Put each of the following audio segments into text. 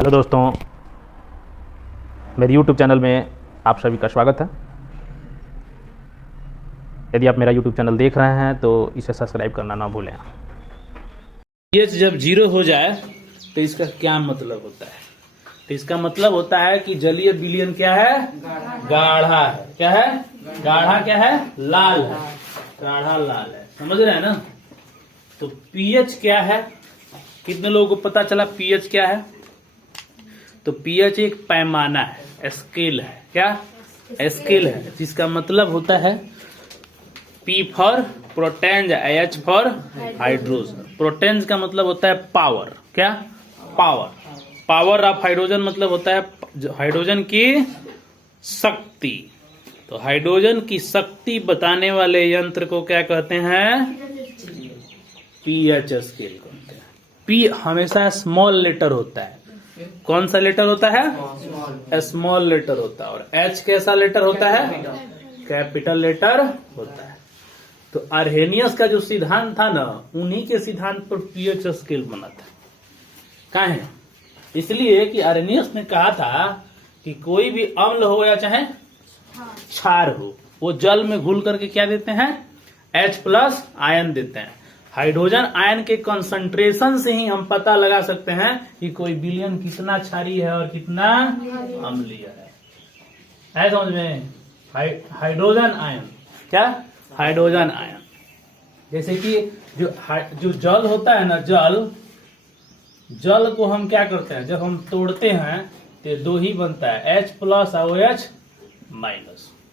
Hello दोस्तों, मेरे YouTube channel में आप सभी का स्वागत है। यदि आप मेरा YouTube चैनल देख रहे हैं तो इसे सब्सक्राइब करना ना भूलें। pH जब 0 हो जाए तो इसका क्या मतलब होता है? तो इसका मतलब होता है कि जलीय विलयन क्या है? गाढ़ा है। क्या है? गाढ़ा क्या है? लाल है। गाढ़ा लाल है। समझ रहे हैं ना? तो pH क्या है? कितने लोगों को पता चला pH क्या है? तो pH एक पैमाना है, स्केल है। क्या? स्केल है, जिसका मतलब होता है P फॉर प्रोटेंज, H फॉर हाइड्रोजन। प्रोटेंज का मतलब होता है पावर। क्या? पावर। पावर ऑफ हाइड्रोजन मतलब होता है हाइड्रोजन की शक्ति। तो हाइड्रोजन की शक्ति बताने वाले यंत्र को क्या कहते हैं? pH स्केल कहते हैं। P हमेशा स्मॉल लेटर होता है। कौन सा लेटर होता है? स्मॉल लेटर होता है। और H कैसा लेटर होता है? कैपिटल लेटर होता है। तो आर्हेनियस का जो सिद्धांत था ना, उन्हीं के सिद्धांत पर pH स्केल बना था। कहाँ है? इसलिए कि आर्हेनियस ने कहा था कि कोई भी अम्ल हो या चाहे क्षार हो, वो जल में घुल करके क्या देते हैं? H+ आयन देते हैं। हाइड्रोजन आयन के कंसंट्रेशन से ही हम पता लगा सकते हैं कि कोई विलयन कितना क्षारीय है और कितना अम्लीय है समझ में? Hydrogen ion. क्या? Hydrogen ion. जैसे कि जो जल होता है ना, जल को हम क्या करते हैं? जब हम तोड़ते हैं तो दो ही बनता है, H+ और OH-।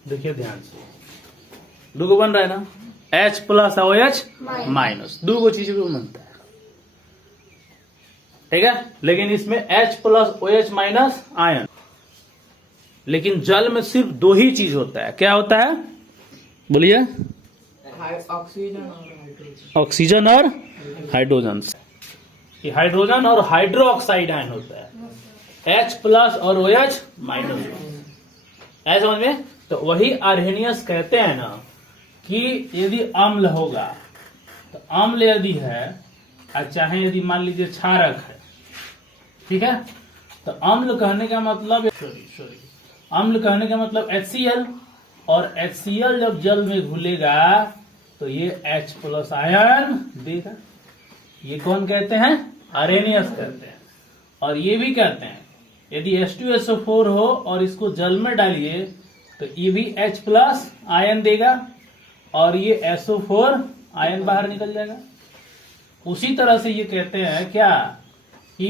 देखिए ध्यान से, दो बन रहा है ना, H+ और OH-। दो गो चीज बनता है, ठीक है। लेकिन इसमें H+ OH- आयन। लेकिन जल में सिर्फ दो ही चीज होता है। क्या होता है? बोलिए। ऑक्सीजन और हाइड्रोजन। ये हाइड्रोजन और हाइड्रो ऑक्साइड आयन होता है, H+ और OH-। ऐसा समझ में? तो वही आर्हेनियस कहते हैं ना कि यदि अम्ल होगा, तो अम्ल यदि है और चाहे यदि मान लीजिए क्षारक है, ठीक है, तो अम्ल कहने का मतलब अम्ल कहने का मतलब HCl। और HCl जब जल में घुलेगा तो ये H+ आयन देगा। ये कौन कहते हैं? आर्हेनियस कहते हैं। और ये भी कहते हैं यदि H2SO4 हो और इसको जल में डालिए तो ये भी H+ आयन देगा और ये SO4 आयन बाहर निकल जाएगा। उसी तरह से ये कहते हैं क्या कि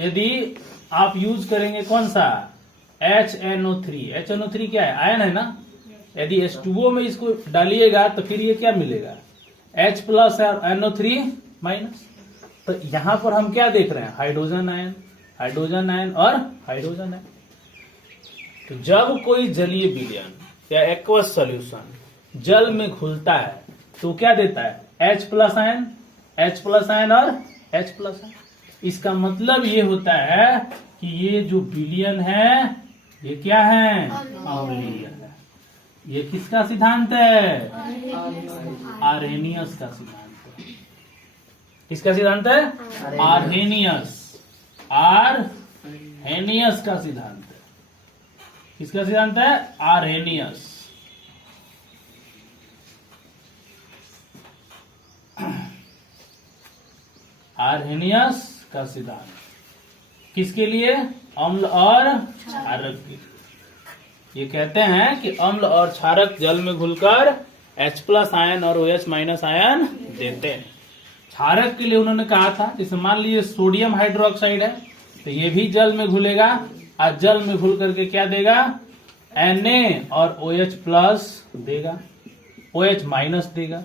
यदि आप यूज करेंगे कौन सा? HNO3। HNO3 क्या है? आयन है ना। यदि H2O में इसको डालिएगा तो फिर ये क्या मिलेगा? H+ और NO3-। तो यहां पर हम क्या देख रहे हैं? हाइड्रोजन आयन, हाइड्रोजन आयन और हाइड्रोजन आयन। तो जब कोई जलीय विलयन या एक्वस सॉल्यूशन जल में घुलता है तो क्या देता है? H+ आयन, H+ आयन और H+ आयन। इसका मतलब ये होता है कि ये जो विलयन है ये क्या है? अम्लीय है। ये किसका सिद्धांत है? आर्हेनियस का सिद्धांत है। किसका सिद्धांत है? आर्हेनियस। आर्हेनियस का सिद्धांत है। किसका सिद्धांत है? आर्हेनियस। आर्हेनियस का सिद्धांत किसके लिए? अम्ल और क्षारक के लिए। ये कहते हैं कि अम्ल और क्षारक जल में घुलकर H+ आयन और OH- आयन देते हैं। क्षारक के लिए उन्होंने कहा था, जैसे मान लीजिए सोडियम हाइड्रोक्साइड है तो ये भी जल में घुलेगा और जल में घुल करके क्या देगा? Na और OH+ देगा, OH- देगा।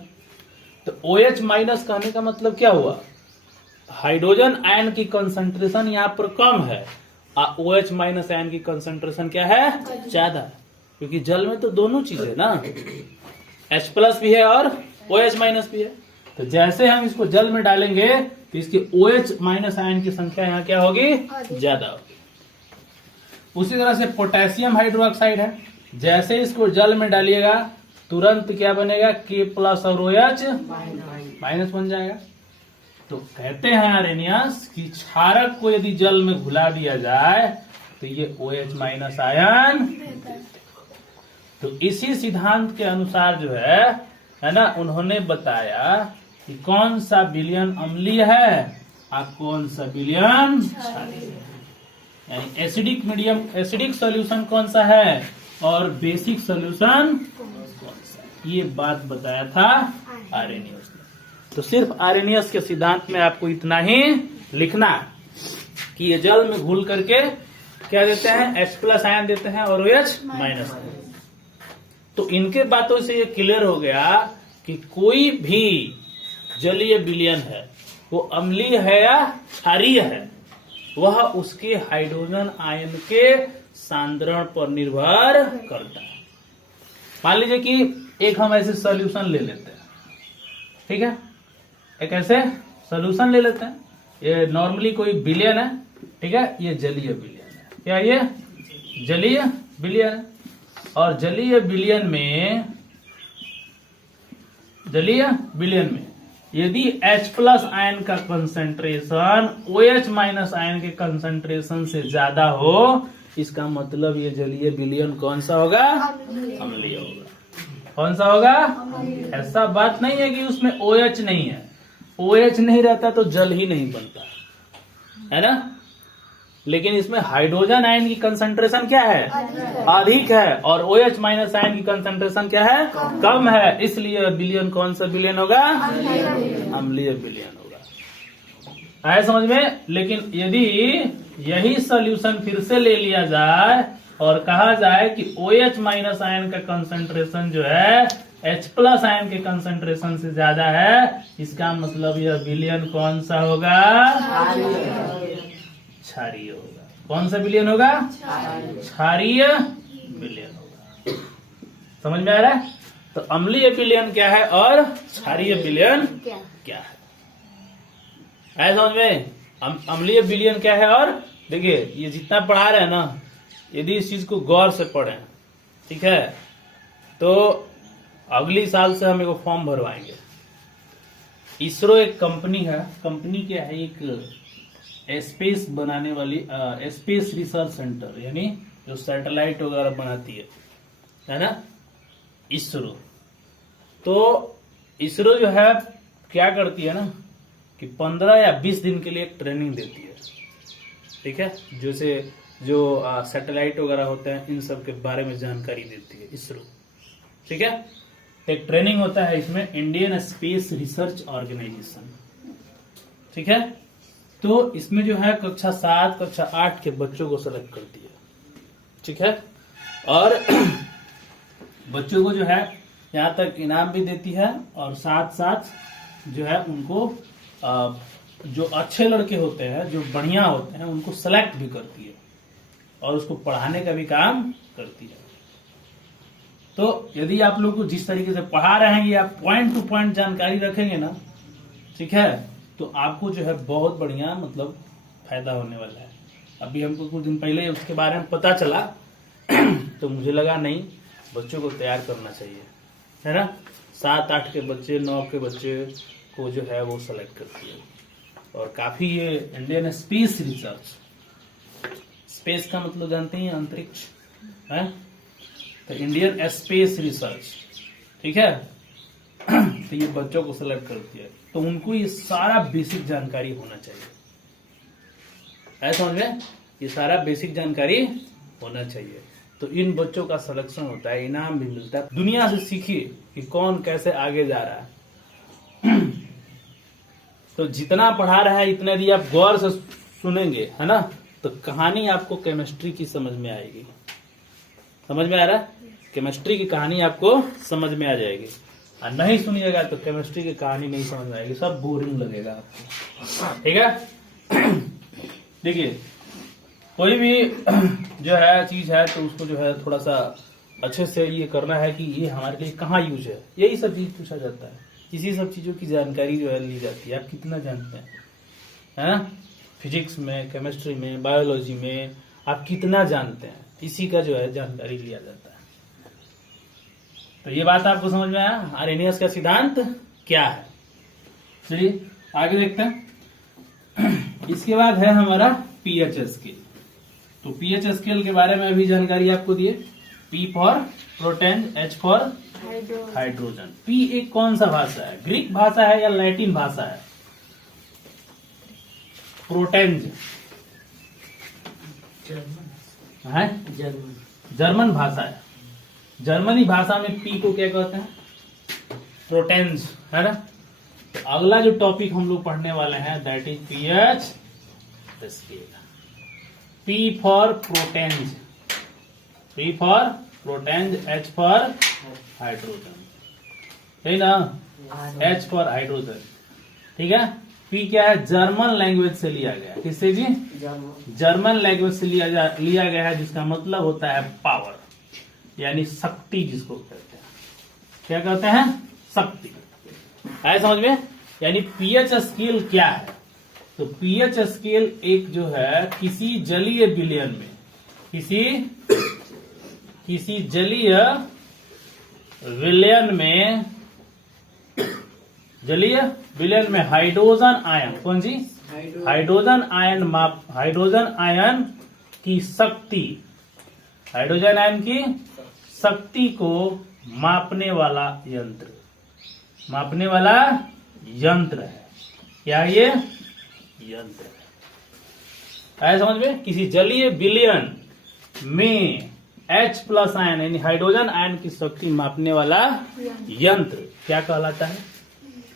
तो OH- कहने का मतलब क्या हुआ? हाइड्रोजन आयन की कंसंट्रेशन यहाँ पर कम है और OH- आयन की कंसंट्रेशन क्या है? ज्यादा। क्योंकि जल में तो दोनों चीज है ना, H+ भी है और OH- भी है। तो जैसे हम इसको जल में डालेंगे तो इसके OH- आयन की संख्या यहाँ क्या होगी? ज्यादा होगी। उसी तरह से पोटेशियम हाइड्रोक्साइड है, जैसे इसको जल में डालिएगा तुरंत क्या बनेगा? K+ और OH- बन जाएगा। तो कहते हैं आर्हेनियस कि क्षारक को यदि जल में घुला दिया जाए तो ये OH माइनस आयन, तो इसी सिद्धांत के अनुसार जो है ना, उन्होंने बताया कि कौन सा विलयन अम्लीय है और कौन सा विलयन क्षारीय है। यानी एसिडिक मीडियम, एसिडिक सॉल्यूशन कौन सा है और बेसिक सॉल्यूशन कौन सा है, ये बात बताया था आर्हेनियस ने। तो सिर्फ आर्हेनियस के सिद्धांत में आपको इतना ही लिखना कि ये जल में घुल करके क्या देते हैं, H+ आयन देते हैं और OH माइनस आयन। तो इनके बातों से ये क्लियर हो गया कि कोई भी जलीय विलयन है वो अम्लीय है या क्षारीय है, वह उसके हाइड्रोजन आयन के सांद्रण पर निर्भर करता है। मान लीजिए कि एक हम ऐसे सॉल्यूशन ले लेते हैं, ठीक है, एक ऐसे सॉल्यूशन ले लेते हैं, ये नॉर्मली कोई विलयन है, ठीक है, ये जलीय विलयन है। क्या ये जलीय विलयन है? और जलीय विलयन में यदि H+ आयन का कंसंट्रेशन OH माइनस आयन के कंसंट्रेशन से ज्यादा हो, इसका मतलब ये जलीय विलयन कौन सा होगा, अम्लीय होगा। कौन सा होगा? ऐसा बात नहीं है कि उसमें OH नहीं है, OH नहीं रहता तो जल ही नहीं बनता, है ना। लेकिन इसमें हाइड्रोजन आयन की कंसंट्रेशन क्या है, अधिक है, और OH माइनस आयन की कंसंट्रेशन क्या है, कम है, इसलिए विलयन कौन सा विलयन होगा, अम्लीय विलयन होगा। आया समझ में। लेकिन यदि यही सॉल्यूशन फिर से ले लिया जाए और कहा जाए कि OH माइनस आयन का कंसंट्रेशन जो है H+ आयन के कंसंट्रेशन से ज्यादा है, इसका मतलब यह विलयन कौन सा होगा, क्षारीय होगा। कौन सा विलयन होगा, क्षारीय विलयन होगा। समझ में आ रहा है। तो अम्लीय विलयन क्या है और क्षारीय विलयन क्या है, है समझ में। अम्लीय विलयन क्या है, और देखिए ये जितना पढ़ा रहे हैं ना, यदि इस चीज को गौर से पढ़ें, ठीक है, तो अगली साल से हम एक फॉर्म भरवाएंगे। इसरो एक कंपनी है, कंपनी क्या है, एक स्पेस बनाने वाली स्पेस रिसर्च सेंटर, यानी जो सैटेलाइट वगैरह बनाती है ना, इसरो। तो इसरो जो है क्या करती है ना कि 15 या 20 दिन के लिए एक ट्रेनिंग देती है, ठीक है, जैसे जो सैटेलाइट वगैरह होते हैं इन सब के बारे में जानकारी देती है इसरो, ठीक है। एक ट्रेनिंग होता है इसमें, इंडियन स्पेस रिसर्च ऑर्गेनाइजेशन, ठीक है। तो इसमें जो है कक्षा 7 कक्षा 8 के बच्चों को सेलेक्ट करती है, ठीक है, और बच्चों को जो है यहाँ तक इनाम भी देती है, और साथ साथ जो है उनको जो अच्छे लड़के होते हैं, जो बढ़िया होते हैं, उनको सेलेक्ट भी करती है और उसको पढ़ाने का भी काम करती है। तो यदि आप लोग को जिस तरीके से पढ़ा रहे हैं, ये आप पॉइंट टू पॉइंट जानकारी रखेंगे ना, ठीक है, तो आपको जो है बहुत बढ़िया मतलब फायदा होने वाला है। अभी हमको कुछ दिन पहले उसके बारे में पता चला तो मुझे लगा नहीं, बच्चों को तैयार करना चाहिए, है ना। 7-8 के बच्चे, 9 के बच्चे को जो है वो सेलेक्ट करती है, और काफी ये इंडियन स्पेस रिसर्च, स्पेस का मतलब जानते हैं अंतरिक्ष है, तो इंडियन स्पेस रिसर्च, ठीक है। तो ये बच्चों को सेलेक्ट करती है, तो उनको ये सारा बेसिक जानकारी होना चाहिए, है समझ में, ये सारा बेसिक जानकारी होना चाहिए। तो इन बच्चों का सिलेक्शन होता है, इनाम भी मिलता है। दुनिया से सीखिए कि कौन कैसे आगे जा रहा है। तो जितना पढ़ा रहा है इतना यदि आप गौर से सुनेंगे, है ना, तो कहानी आपको केमिस्ट्री की समझ में आएगी। समझ में आ रहा है, केमिस्ट्री की कहानी आपको समझ में आ जाएगी। और नहीं सुनिएगा तो केमिस्ट्री की कहानी नहीं समझ में आएगी, सब बोरिंग लगेगा आपको, ठीक है। देखिए कोई भी जो है चीज है तो उसको जो है थोड़ा सा अच्छे से ये करना है कि ये हमारे लिए कहाँ यूज है, यही सब चीज पूछा जाता है। इसी सब चीजों की जानकारी जो है ली जाती है, आप कितना जानते हैं, है ना, फिजिक्स में, केमिस्ट्री में, बायोलॉजी में आप कितना जानते हैं, इसी का जो है जानकारी लिया जाता है। तो ये बात आपको समझ में आया, आर्हेनियस का सिद्धांत क्या है। चलिए आगे देखते हैं। इसके बाद है हमारा पीएच स्केल। तो पीएच स्केल के बारे में अभी जानकारी आपको दिए। P for protein, H for hydrogen. P एक कौन सा भाषा है? ग्रीक भाषा है या लैटिन भाषा है? प्रोटेंज है जर्मन भाषा है। जर्मनी भाषा में पी को क्या कहते हैं? प्रोटेंज, है ना। तो अगला जो टॉपिक हम लोग पढ़ने वाले हैं that is pH scale. P for प्रोटेंज, पी फॉर प्रोटेंज, एच फॉर हाइड्रोजन, है ना। एच फॉर हाइड्रोजन, ठीक है। पी क्या है? जर्मन लैंग्वेज से लिया गया है। किससे जी? जर्मन लैंग्वेज से लिया गया है, जिसका मतलब होता है पावर, यानी शक्ति जिसको कहते हैं। क्या कहते हैं? शक्ति। आए समझ में? यानी पीएच स्केल क्या है? तो पीएच स्केल एक जो है किसी जलीय विलयन में, किसी जलीय विलयन में, जलीय विलयन में हाइड्रोजन आयन, कौन जी? हाइड्रोजन आयन माप, हाइड्रोजन आयन की शक्ति, हाइड्रोजन आयन की शक्ति को मापने वाला यंत्र, मापने वाला यंत्र है। क्या ये यंत्र है? समझ में? किसी जलीय विलयन में H प्लस आयन यानी हाइड्रोजन आयन की शक्ति मापने वाला यंत्र क्या कहलाता है?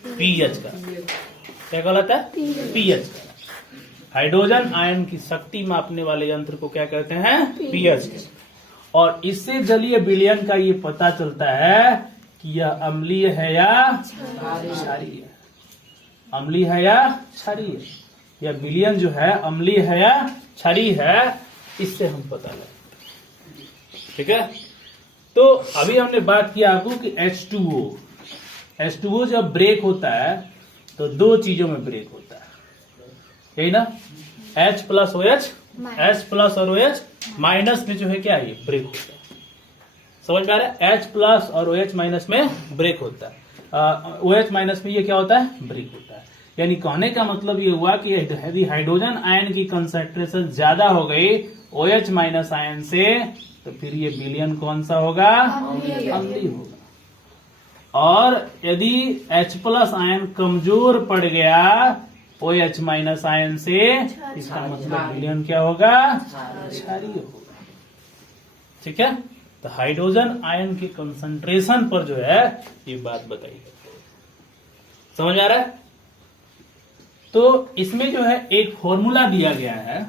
पीएच का। क्या कहलाता है? पीएच का। हाइड्रोजन आयन की शक्ति मापने वाले यंत्र को क्या कहते हैं? पीएच। और इससे जलीय विलयन का ये पता चलता है कि यह अम्लीय है या क्षारीय है। अम्लीय है या क्षारीय? यह विलयन जो है अम्लीय है या क्षारीय है, इससे हम पता लगाते हैं। ठीक है। तो अभी हमने बात किया आपको कि H2O जब ब्रेक होता है तो दो चीजों में ब्रेक होता है, यही ना। H plus OH, H plus और OH माइनस में जो है क्या, ये ब्रेक होता है। समझ में आ रहा है? H प्लस और OH माइनस में ब्रेक होता है। OH माइनस में ये क्या होता है? ब्रेक होता है। यानी कहने का मतलब ये हुआ कि यदि हाइड्रोजन आयन की कंसंट्रेशन ज्यादा हो गई OH माइनस आयन से, तो फिर ये विलयन कौन सा होगा? अम्लीय होगा। और यदि H प्लस आयन कमजोर पड़ गया OH माइनस आयन से, इसका मतलब विलयन क्या होगा? क्षारीय होगा। ठीक है। तो हाइड्रोजन आयन के कंसंट्रेशन पर जो है ये बात बताई गई। समझ आ रहा है? तो इसमें जो है एक फॉर्मूला दिया गया है,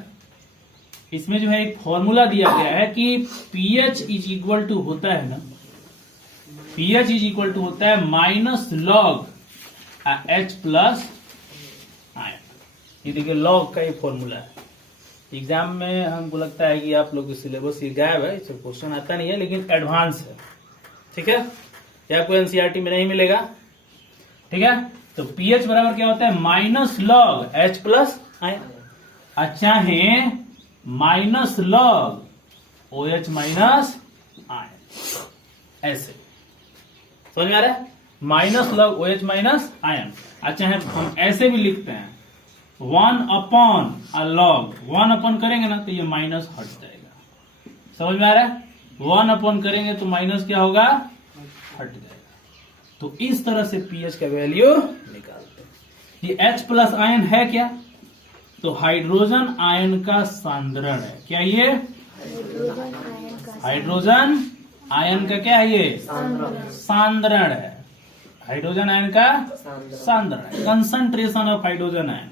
इसमें जो है एक फॉर्मूला दिया गया है कि पीएच इज इक्वल टू होता है ना, पीएच इज इक्वल टू होता है minus log H plus ion. ये देखिए लॉग का एक फॉर्मूला है। एग्जाम में हमको लगता है कि आप लोग के सिलेबस ये गायब है, इससे क्वेश्चन आता नहीं है, लेकिन एडवांस है। ठीक है। या कोई एनसीईआरटी में नहीं मिलेगा। ठीक है। तो पीएच बराबर क्या होता है? Minus log H plus ion, चाहे minus log OH minus ion. ऐसे समझ में आ रहा है? Minus log OH minus ion. अच्छा है, हम ऐसे भी लिखते हैं 1 अपॉन अ लॉग। 1 अपॉन करेंगे ना तो ये माइनस हट जाएगा। समझ में आ रहा है? 1 अपॉन करेंगे तो माइनस क्या होगा? हट जाएगा। तो इस तरह से पीएच का वैल्यू निकालते हैं। ये H प्लस आयन है क्या? तो हाइड्रोजन आयन का सांद्रण है। क्या ये? हाइड्रोजन आयन का क्या है? ये सांद्रण है। हाइड्रोजन आयन का सांद्रण है, concentration of hydrogen ion.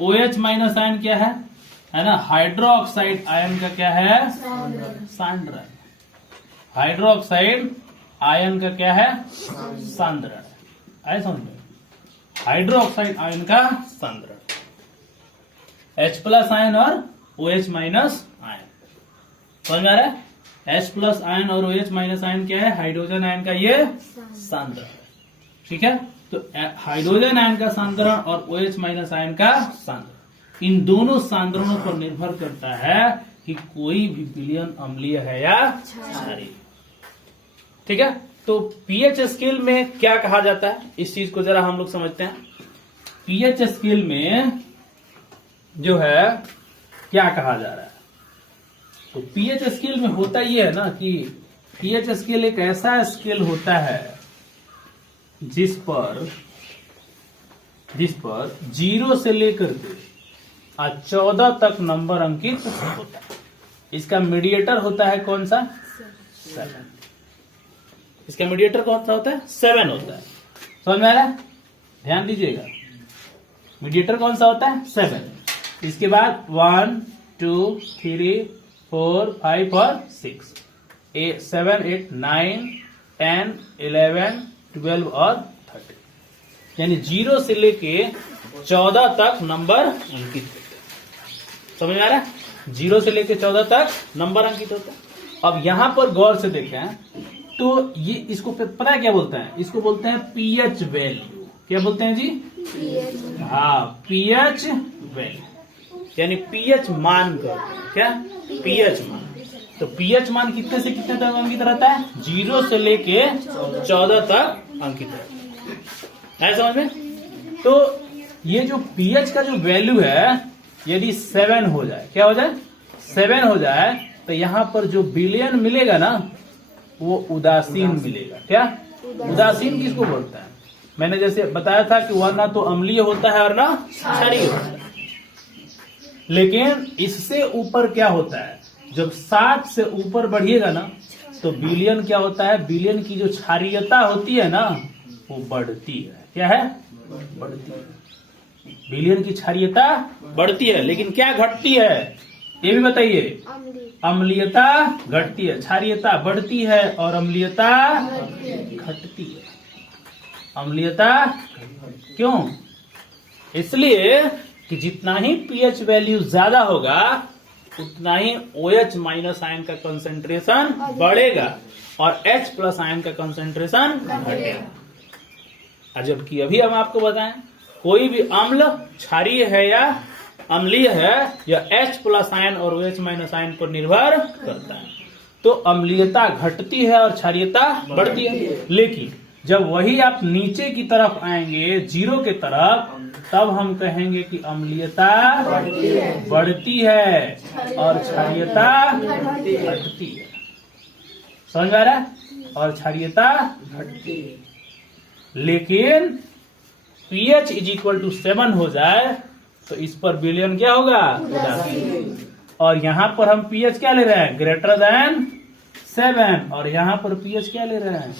OH minus ion क्या है ना? हाइड्रोक्साइड आयन का क्या है? सांद्रण। हाइड्रोक्साइड आयन का क्या है? सांद्रण। आए समझ में? हाइड्रोक्साइड आयन का सांद्रण। H प्लस आयन और OH माइनस आयन। समझ में आ रहा है? H प्लस आयन और OH माइनस आयन क्या है? हाइड्रोजन आयन का ये सांद्रण है। ठीक है। तो हाइड्रोजन आयन का सांद्रण और OH माइनस आयन का सांद्रण, इन दोनों सांद्रणों पर निर्भर करता है कि कोई भी विलयन अम्लीय है या क्षारीय। ठीक है। तो पीएच स्केल में क्या कहा जाता है, इस चीज को जरा हम लोग समझते हैं। पीएच स्केल में जो है क्या कहा जा रहा है, तो पीएच स्केल में होता ये है ना कि पीएच स्केल एक ऐसा स्केल होता है जिस पर 0 से लेकर के 14 तक नंबर अंकित होता है। इसका मीडिएटर होता है कौन सा? 7। इसका मीडिएटर कौन सा होता है? 7 होता है। समझ में आ रहा है? ध्यान दीजिएगा, मीडिएटर कौन सा होता है? 7। इसके बाद 1 2 3 4 5 और 6, 7 8 9 10 11 12 और 13, यानी 0 से लेके 14 तक नंबर अंकित होते हैं। समझ में आ रहा है? 0 से लेके 14 तक नंबर अंकित होता है। अब यहां पर गौर से देखें तो ये इसको पता है क्या बोलते हैं? इसको बोलते हैं पीएच वैल्यू। क्या बोलते हैं जी? हाँ, पीएच वैल्यू, यानी पीएच मान का क्या? पीएच मान। तो पीएच मान कितने से कितने तक अंकित रहता है? 0 से लेके 14 तक अंकित रहता है। समझ में? तो ये जो पीएच का जो वैल्यू है, यदि 7 हो जाए, क्या हो जाए? 7 हो जाए, तो यहां पर जो बिलियन मिलेगा ना, वो उदासीन मिलेगा। क्या? उदासीन किसको बोलता है? मैंने जैसे बताया था कि वह ना तो अम्लीय होता है और ना क्षारीय होता है। लेकिन इससे ऊपर क्या होता है? जब 7 से ऊपर बढ़िएगा ना, तो बिलियन क्या होता है? बिलियन की जो क्षारीयता होती है ना, वो बढ़ती है। क्या है? बढ़ती है। बिलियन की क्षारीयता बढ़ती है, लेकिन क्या घटती है? ये भी बताइए। अम्लीयता घटती है, क्षारीयता बढ़ती है और अम्लीयता घटती है। अम्लीयता क्यों? इसलिए कि जितना ही पीएच वैल्यू ज्यादा होगा, उतना ही OH माइनस आयन का कंसंट्रेशन बढ़ेगा और H प्लस आयन का कंसंट्रेशन घटेगा। जबकि अभी हम आपको बताएं, कोई भी अम्ल क्षारीय है या अम्लीय है, या H प्लस आयन और OH माइनस आयन पर निर्भर करता है। तो अम्लीयता घटती है और क्षारीयता बढ़ती है। लेकिन जब वही आप नीचे की तरफ आएंगे, 0 के तरफ, तब हम कहेंगे कि अम्लीयता बढ़ती है और क्षारीयता घटती है। समझ आ रहा है? और क्षारीयता घटती है। लेकिन pH इज इक्वल टू 7 हो जाए, तो इस पर बिलियन क्या होगा? उदासीन। और यहां पर हम pH क्या ले रहे हैं? Greater than 7। और यहां पर pH क्या ले रहे हैं?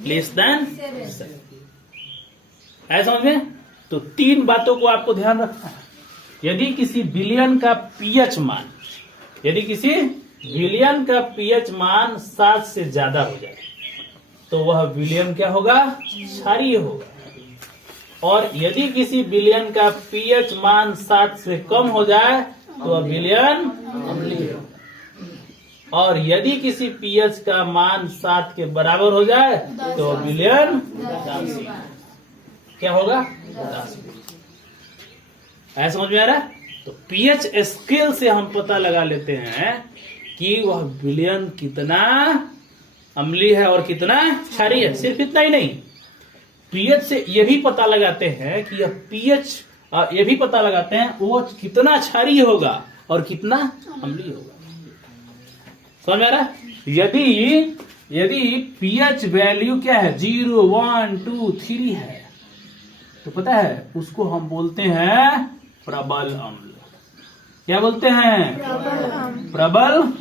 Less than 7। है समझ में? तो 3 बातों को आपको ध्यान रखना है। यदि किसी बिलियन का pH मान, यदि किसी बिलियन का pH मान 7 से ज्यादा हो जाए, तो वह बिलियन क्या होगा? क्षारीय होगा। और यदि किसी बिलियन का pH मान 7 से कम हो जाए, तो वह बिलियन अम्लीय होगा। और यदि किसी pH का मान 7 के बराबर हो जाए, तो वह बिलियन उदासीन। क्या होगा? उदासीन। ऐसा समझ में आ रहा है? तो pH स्केल से हम पता लगा लेते हैं कि वह बिलियन कितना अम्लीय है और कितना क्षारीय है। सिर्फ इतना ही नहीं, pH से यह भी पता लगाते हैं कि यह pH, ये भी पता लगाते हैं वो कितना क्षारीय होगा और कितना अम्लीय होगा। समझ में आ रहा है? यदि pH वैल्यू क्या है? 0 1 2 3 है, तो पता है उसको हम बोलते हैं प्रबल अम्ल। क्या बोलते हैं? प्रबल।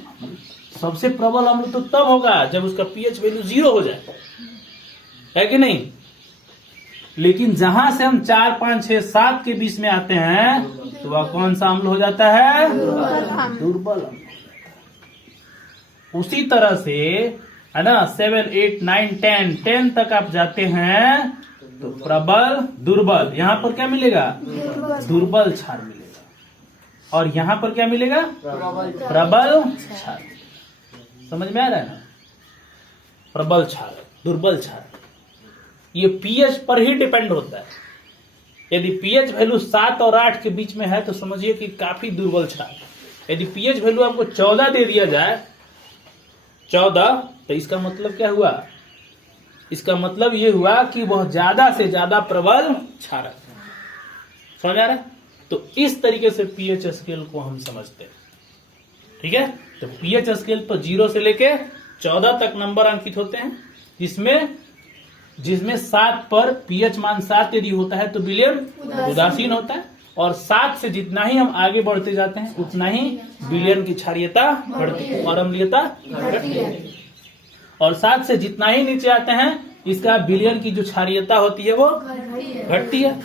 सबसे प्रबल अम्ल तो तब होगा जब उसका pH वैल्यू 0 हो जाए, है कि नहीं? लेकिन जहां से हम 4 5 6 7 के बीच में आते हैं, तो वह कौन सा अम्ल हो जाता है? दुर्बल अम्ल। उसी तरह से है ना, 7 8 9 10 तक आप जाते हैं, तो प्रबल दुर्बल, यहां पर क्या मिलेगा? दुर्बल क्षार मिलेगा। और यहां पर क्या मिलेगा? प्रबल क्षार। समझ में आ रहा है ना? प्रबल क्षार, दुर्बल क्षार, ये pH पर ही डिपेंड होता है। यदि pH वैल्यू 7 और 8 के बीच में है, तो समझिए कि काफी दुर्बल क्षार। यदि pH वैल्यू आपको 14 दे दिया जाए, 14, तो इसका मतलब क्या हुआ? इसका मतलब ये हुआ कि वह ज्यादा से ज्यादा प्रबल क्षारक है। समझ आ रहा है? तो इस तरीके से पीएच स्केल को हम समझते हैं। ठीक है, तो पीएच स्केल पर 0 से लेके 14 तक नंबर अंकित होते हैं, जिसमें 7 पर पीएच मान 7 यदि होता है तो विलियम उदासीन होता है, और 7 से जितना ही हम आगे बढ़ते जाते हैं उतना ही विलियन की क्षारीयता बढ़ती है और अम्लीयता घटती है, और 7 से जितना ही नीचे आते हैं इसका विलियन की जो क्षारीयता होती है वो घटती है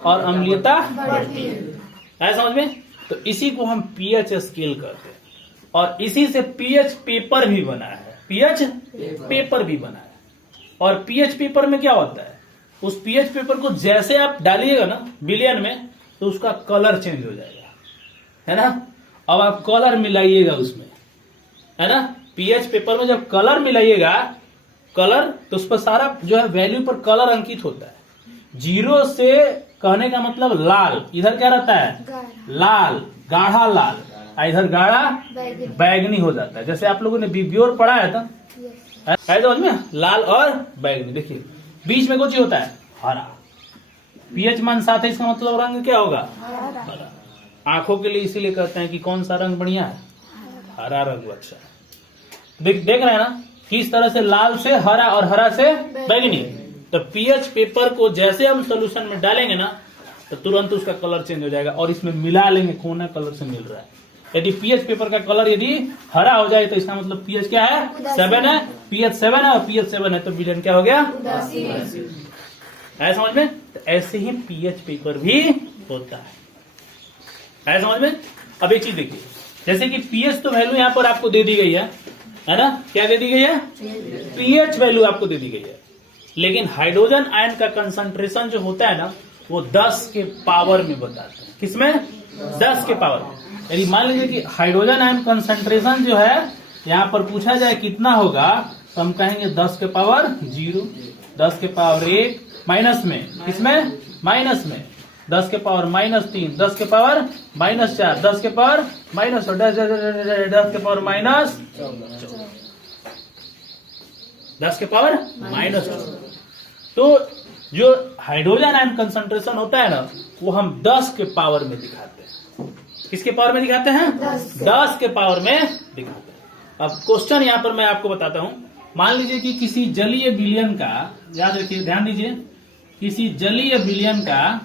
और अम्लीयता बढ़ती है। समझ में? तो इसी को हम पीएच स्केल कहते हैं, और इसी से पीएच पेपर भी बना है। पीएच पेपर भी बना है, और पीएच पेपर में क्या होता है, उस पीएच पेपर को जैसे आप डालिएगा ना विलियन में तो उसका कलर चेंज हो जाएगा, है ना। अब आप कलर मिलाइएगा उसमें, है ना। पीएच पेपर में जब कलर मिलाइएगा, कलर तो उस पर सारा जो है वैल्यू पर कलर अंकित होता है। 0 से कहने का मतलब लाल, इधर क्या रहता है लाल, गाढ़ा लाल, इधर गाढ़ा बैगनी हो जाता है। जैसे आप लोगों ने बिब्योर पढ़ाया था, है समझ में, लाल और बैगनी। देखिए बीच में कुछ ही होता है हरा, पीएच मान 7 है, इसका मतलब रंग क्या होगा हरा। आंखों के लिए इसीलिए कहते हैं कि कौन सा रंग बढ़िया है, हरा रंग अच्छा है। देख रहे हैं ना किस तरह से लाल से हरा और हरा से बैगनी। तो पीएच पेपर को जैसे हम सोल्यूशन में डालेंगे ना तो तुरंत उसका कलर चेंज हो जाएगा, और इसमें मिला लेंगे कौन कलर से मिल रहा है। यदि पीएच पेपर का कलर यदि हरा हो जाए तो इसका मतलब पीएच क्या है 7 है, पीएच 7 है और पीएच 7 है तो विलियन क्या हो गया है। समझ में? तो ऐसे ही पीएच पेपर भी होता है समझ में। अब एक चीज देखिए, जैसे कि पीएच तो वैल्यू यहाँ पर आपको दे दी गई है ना, क्या दे दी गई है पीएच वैल्यू आपको दे दी गई है, लेकिन हाइड्रोजन आयन का कंसंट्रेशन जो होता है ना वो 10 के पावर में बताते हैं। किसमें? 10 के पावर में। यदि मान लीजिए कि हाइड्रोजन आयन कंसंट्रेशन जो है यहाँ पर पूछा जाए कितना होगा तो हम कहेंगे 10 के पावर 0, 10 के पावर 1 माइनस में, किसमें माइनस में, 10 के पावर -3, 10 के पावर -4, 10 के पावर -10 के पावर -10 के पावर -14। तो जो हाइड्रोजन आयन कंसंट्रेशन होता है ना वो हम 10 के पावर में दिखाते हैं। किसके पावर में दिखाते हैं 10 के पावर में दिखाते हैं। अब क्वेश्चन यहाँ पर मैं आपको बताता हूँ। मान लीजिए कि किसी जलीय विलयन का, याद रखिए ध्यान दीजिए, किसी जलीय विलयन का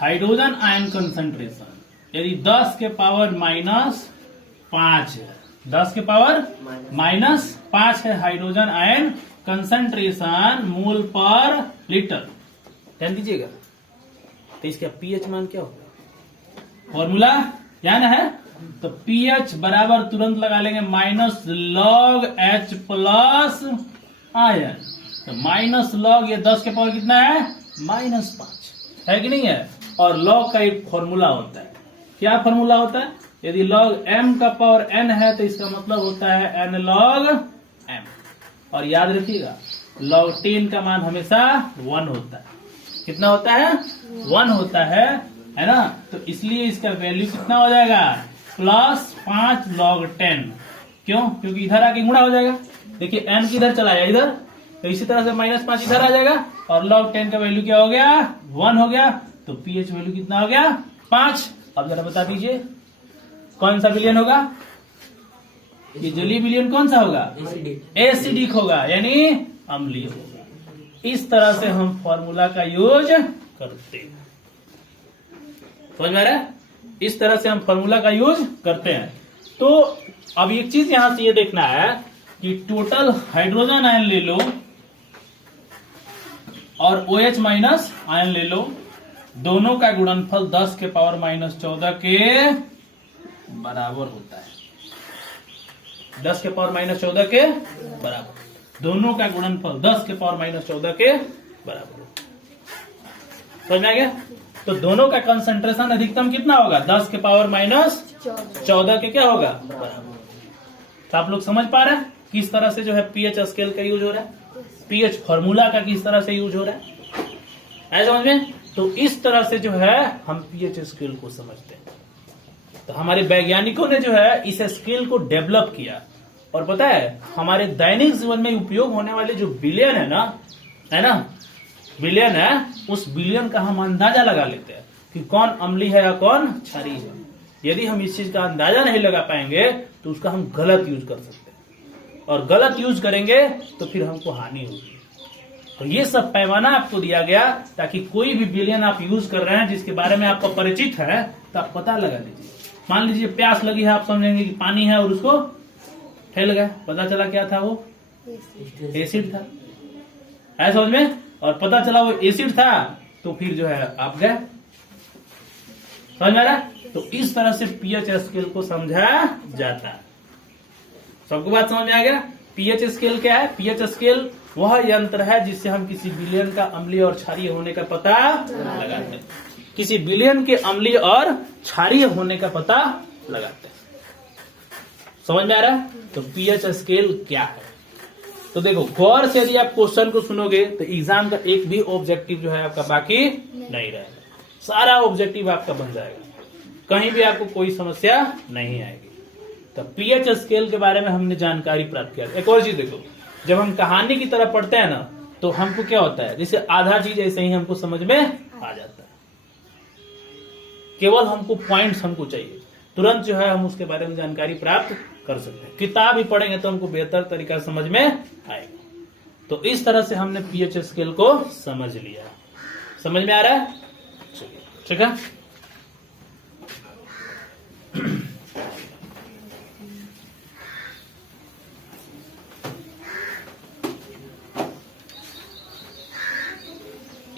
हाइड्रोजन आयन कंसंट्रेशन यदि 10 के पावर -5 है, 10 के पावर -5 है हाइड्रोजन आयन कंसंट्रेशन मोल पर लीटर, ध्यान दीजिएगा। तो इसका पीएच मान क्या होगा, फॉर्मूला क्या ना है, तो पीएच बराबर तुरंत लगा लेंगे -log H प्लस आयन। तो -log ये 10 के पावर कितना है -5 है कि नहीं है, और log का एक फॉर्मूला होता है। क्या फॉर्मूला होता है, यदि log m का पावर n है तो इसका मतलब होता है n log m, और याद रखिएगा log 10 का मान हमेशा 1 होता है। कितना होता है 1 होता है ना। तो इसलिए इसका वैल्यू कितना हो जाएगा +5 log 10। क्यों? क्योंकि इधर आके गुणा हो जाएगा। देखिए n किधर चला जाए इधर, तो इसी तरह से -5 इधर आ जाएगा, और log 10 का वैल्यू क्या हो गया 1 हो गया। तो पीएच वैल्यू कितना हो गया 5। अब जरा बता दीजिए कौन सा विलयन होगा, ये जलीय विलयन कौन सा होगा एसिडिक होगा, यानी अम्लीय होगा। इस तरह से हम फॉर्मूला का यूज करते हैं। समझ में आ रहा है? इस तरह से हम फॉर्मूला का यूज करते हैं। तो अब एक चीज यहां से ये देखना है कि टोटल हाइड्रोजन आयन ले लो और OH माइनस आयन ले लो, दोनों का गुणनफल 10 के पावर -14 के बराबर होता है। 10 के पावर -14 के बराबर, दोनों का गुणनफल 10 के पावर -14 के बराबर। समझ में आ गया? तो दोनों का कंसंट्रेशन अधिकतम कितना होगा 10 के पावर -14 के क्या होगा बराबर। तो आप लोग समझ पा रहे हैं किस तरह से जो है पीएच स्केल का यूज हो रहा है, पीएच फॉर्मूला का किस तरह से यूज हो रहा है, समझ में। तो इस तरह से जो है हम पीएच स्केल को समझते हैं। तो हमारे वैज्ञानिकों ने जो है इस स्केल को डेवलप किया, और पता है हमारे दैनिक जीवन में उपयोग होने वाले जो विलयन है ना, बिलियन है, उस बिलियन का हम अंदाजा लगा लेते हैं कि कौन अम्लीय है या कौन क्षारीय है। यदि हम इस चीज का अंदाजा नहीं लगा पाएंगे तो उसका हम गलत यूज कर सकते हैं, और गलत यूज करेंगे तो फिर हमको हानि होगी। तो ये सब पैमाना आपको दिया गया ताकि कोई भी बिलियन आप यूज कर रहे हैं जिसके बारे में आपको परिचित है तो आप पता लगा लीजिए। मान लीजिए प्यास लगी है, आप समझेंगे कि पानी है और उसको फैल गया, पता चला क्या था, वो एसिड था, है समझ में। और पता चला वो एसिड था तो फिर जो है आप गए, समझ में आ रहा। तो इस तरह से पीएच स्केल को समझा जाता है। सबको बात समझ में आ गया। पीएच स्केल क्या है? पीएच स्केल वह यंत्र है जिससे हम किसी विलयन का अम्लीय और क्षारीय होने का पता लगाते हैं। किसी विलयन के अम्लीय और क्षारीय होने का पता लगाते हैं। समझ में आ रहा है? तो पीएच स्केल क्या है? तो देखो, गौर से यदि आप क्वेश्चन को सुनोगे तो एग्जाम का एक भी ऑब्जेक्टिव जो है आपका बाकी नहीं रहेगा, सारा ऑब्जेक्टिव आपका बन जाएगा, कहीं भी आपको कोई समस्या नहीं आएगी। तो पीएच स्केल के बारे में हमने जानकारी प्राप्त किया। एक और चीज देखो, जब हम कहानी की तरह पढ़ते हैं ना तो हमको क्या होता है, जैसे आधा चीज ऐसे ही हमको समझ में आ जाता है, केवल हमको पॉइंट्स हमको चाहिए, तुरंत जो है हम उसके बारे में जानकारी प्राप्त कर सकते हैं। किताब ही पढ़ेंगे तो हमको बेहतर तरीका समझ में आएगा। तो इस तरह से हमने पीएच स्केल को समझ लिया। समझ में आ रहा है? चलिए, ठीक है।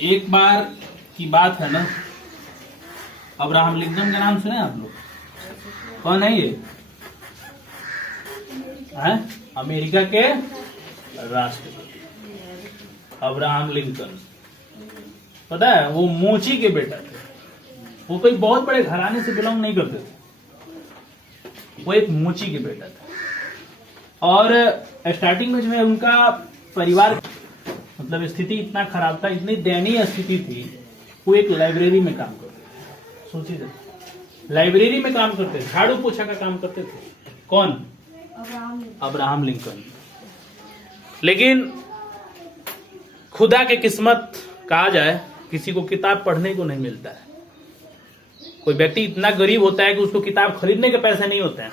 एक बार की बात है ना, अब्राहम लिंकन का नाम सुने आप लोग? कौन है ये? है अमेरिका के राष्ट्रपति अब्राहम लिंकन। पता है, वो मोची के बेटा थे। वो कोई बहुत बड़े घराने से बिलोंग नहीं करते थे, वो एक मोची के बेटा था। और स्टार्टिंग में जो है उनका परिवार मतलब स्थिति इतना खराब था, इतनी दयनीय स्थिति थी, वो एक लाइब्रेरी में काम करते थे। सोचिए, लाइब्रेरी में काम करते थे, झाड़ू पोछा का काम करते थे। कौन? Abraham Lincoln. लेकिन खुदा की किस्मत कहा जाए, किसी को किताब पढ़ने को नहीं मिलता है। कोई व्यक्ति इतना गरीब होता है कि उसको किताब खरीदने के पैसे नहीं होते हैं,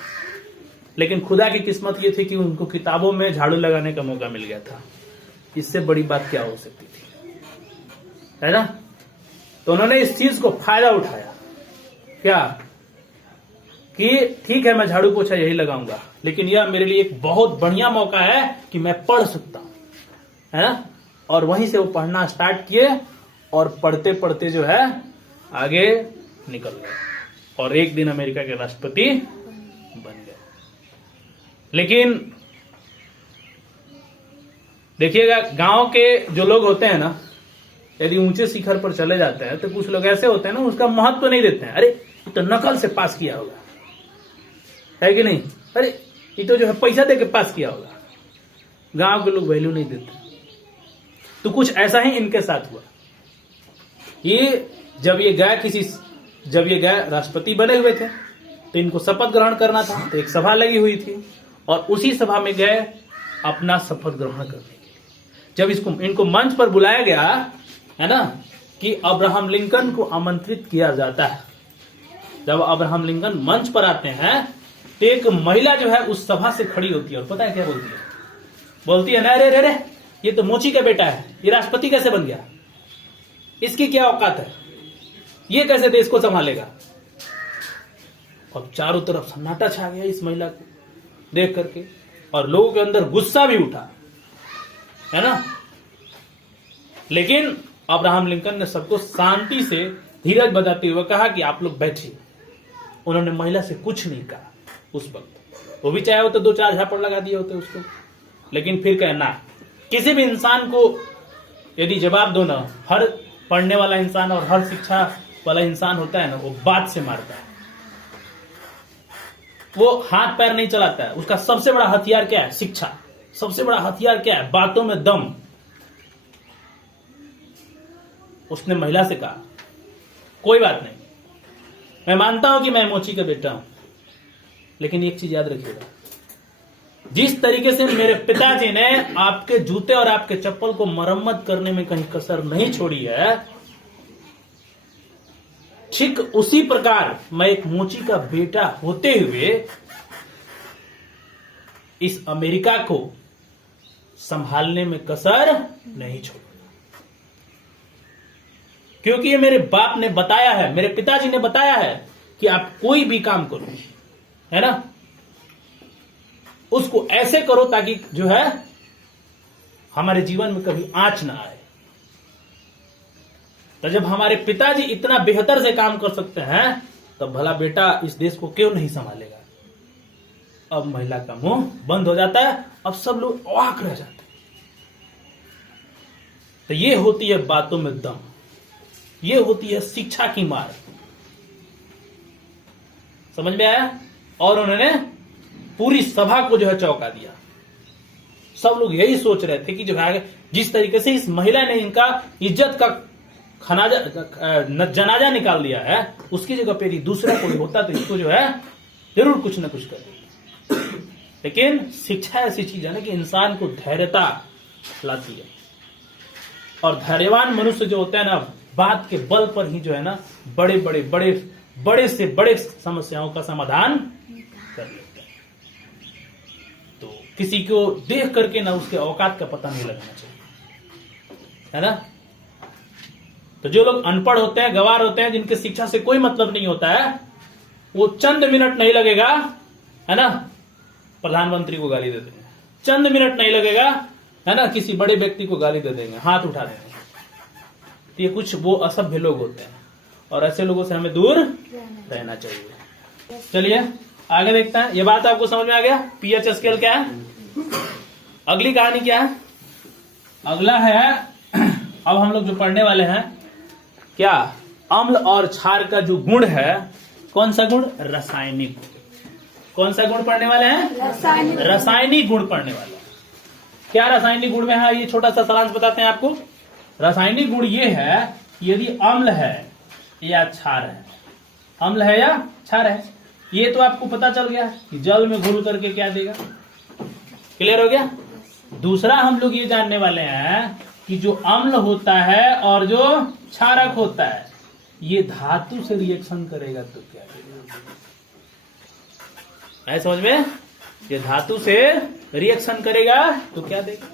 लेकिन खुदा की किस्मत ये थी कि उनको किताबों में झाड़ू लगाने का मौका मिल गया था। इससे बड़ी बात क्या हो सकती थी, है ना? तो उन्होंने इस चीज को फायदा उठाया, क्या कि ठीक है मैं झाड़ू पोछा यही लगाऊंगा, लेकिन यह मेरे लिए एक बहुत बढ़िया मौका है कि मैं पढ़ सकता हूं, है ना? और वहीं से वो पढ़ना स्टार्ट किए और पढ़ते पढ़ते जो है आगे निकल गए और एक दिन अमेरिका के राष्ट्रपति बन गए। लेकिन देखिएगा, गांव के जो लोग होते हैं ना, यदि ऊंचे शिखर पर चले जाते हैं तो कुछ लोग ऐसे होते हैं ना, उसका महत्व तो नहीं देते हैं। अरे ये तो नकल से पास किया होगा, है कि नहीं? अरे ये तो जो है पैसा दे के पास किया होगा। गांव के लोग वैल्यू नहीं देते। तो कुछ ऐसा ही इनके साथ हुआ। ये जब ये गए राष्ट्रपति बने हुए थे तो इनको शपथ ग्रहण करना था, तो एक सभा लगी हुई थी और उसी सभा में गए अपना शपथ ग्रहण करने के लिए। जब इनको मंच पर बुलाया गया, है ना, कि अब्राहम लिंकन को आमंत्रित किया जाता है। जब अब्राहम लिंकन मंच पर आते हैं तो एक महिला जो है उस सभा से खड़ी होती है और पता है क्या बोलती है? बोलती है, ना रे रे रे, ये तो मोची का बेटा है, ये राष्ट्रपति कैसे बन गया? इसकी क्या औकात है? ये कैसे देश को संभालेगा? और चारों तरफ सन्नाटा छा गया इस महिला को देख करके, और लोगों के अंदर गुस्सा भी उठा, है ना? लेकिन अब्राहम लिंकन ने सबको शांति से धीरज बजाते हुए कहा कि आप लोग बैठिए। उन्होंने महिला से कुछ नहीं कहा उस वक्त। वो भी चाहे होते दो चार झापड़ लगा दिए होते उसको, लेकिन फिर कहना, किसी भी इंसान को यदि जवाब दो ना, हर पढ़ने वाला इंसान और हर शिक्षा वाला इंसान होता है ना, वो बात से मारता है, वो हाथ पैर नहीं चलाता है। उसका सबसे बड़ा हथियार क्या है? शिक्षा। सबसे बड़ा हथियार क्या है? बातों में दम। उसने महिला से कहा, कोई बात नहीं, मैं मानता हूं कि मैं मोची का बेटा हूं, लेकिन एक चीज याद रखिएगा, जिस तरीके से मेरे पिताजी ने आपके जूते और आपके चप्पल को मरम्मत करने में कहीं कसर नहीं छोड़ी है, ठीक उसी प्रकार मैं एक मोची का बेटा होते हुए इस अमेरिका को संभालने में कसर नहीं छोड़ूंगा। क्योंकि ये मेरे बाप ने बताया है, मेरे पिताजी ने बताया है कि आप कोई भी काम करो, है ना, उसको ऐसे करो ताकि जो है हमारे जीवन में कभी आंच ना आए। तो जब हमारे पिताजी इतना बेहतर से काम कर सकते हैं, तब भला बेटा इस देश को क्यों नहीं संभालेगा। अब महिला का मुंह बंद हो जाता है, अब सब लोग अवाक रह जाते हैं। तो ये होती है बातों में दम, ये होती है शिक्षा की मार। समझ में आया? और उन्होंने पूरी सभा को जो है चौंका दिया। सब लोग यही सोच रहे थे कि जो है जिस तरीके से इस महिला ने इनका इज्जत का जनाजा निकाल दिया है, उसकी जगह पे दूसरा कोई होता तो इसको जो है जरूर कुछ ना कुछ कर देता। लेकिन शिक्षा ऐसी चीज है ना कि इंसान को धैर्यता लाती है, और धैर्यवान मनुष्य जो होता है ना, बात के बल पर ही जो है ना बड़े से बड़े समस्याओं का समाधान कर लेते हैं। तो किसी को देख करके ना उसके औकात का पता नहीं लगना चाहिए, है ना। तो जो लोग अनपढ़ होते हैं, गवार होते हैं, जिनके शिक्षा से कोई मतलब नहीं होता है, वो चंद मिनट नहीं लगेगा, है ना, प्रधानमंत्री को गाली दे देंगे। चंद मिनट नहीं लगेगा, है ना, किसी बड़े व्यक्ति को गाली दे देंगे, हाथ उठा देंगे। तो ये कुछ वो असभ्य लोग होते हैं, और ऐसे लोगों से हमें दूर रहना चाहिए। चलिए आगे देखते हैं। ये बात आपको समझ में आ गया? पीएच स्केल क्या है? अगली कहानी क्या है? अगला है, अब हम लोग जो पढ़ने वाले हैं, क्या अम्ल और क्षार का जो गुण है, कौन सा गुण? रासायनिक। कौन सा गुण पढ़ने वाले हैं? रासायनिक गुण पढ़ने वाले हैं। क्या रासायनिक गुण में है, ये छोटा सा सारांश बताते हैं आपको। रासायनिक गुण ये है कि यदि अम्ल है या क्षार है, अम्ल है या क्षार है, ये तो आपको पता चल गया कि जल में घुल करके क्या देगा। क्लियर हो गया? दूसरा हम लोग ये जानने वाले हैं कि जो अम्ल होता है और जो क्षारक होता है, ये धातु से रिएक्शन करेगा तो क्या देगा। है समझ में? ये धातु से रिएक्शन करेगा तो क्या देगा।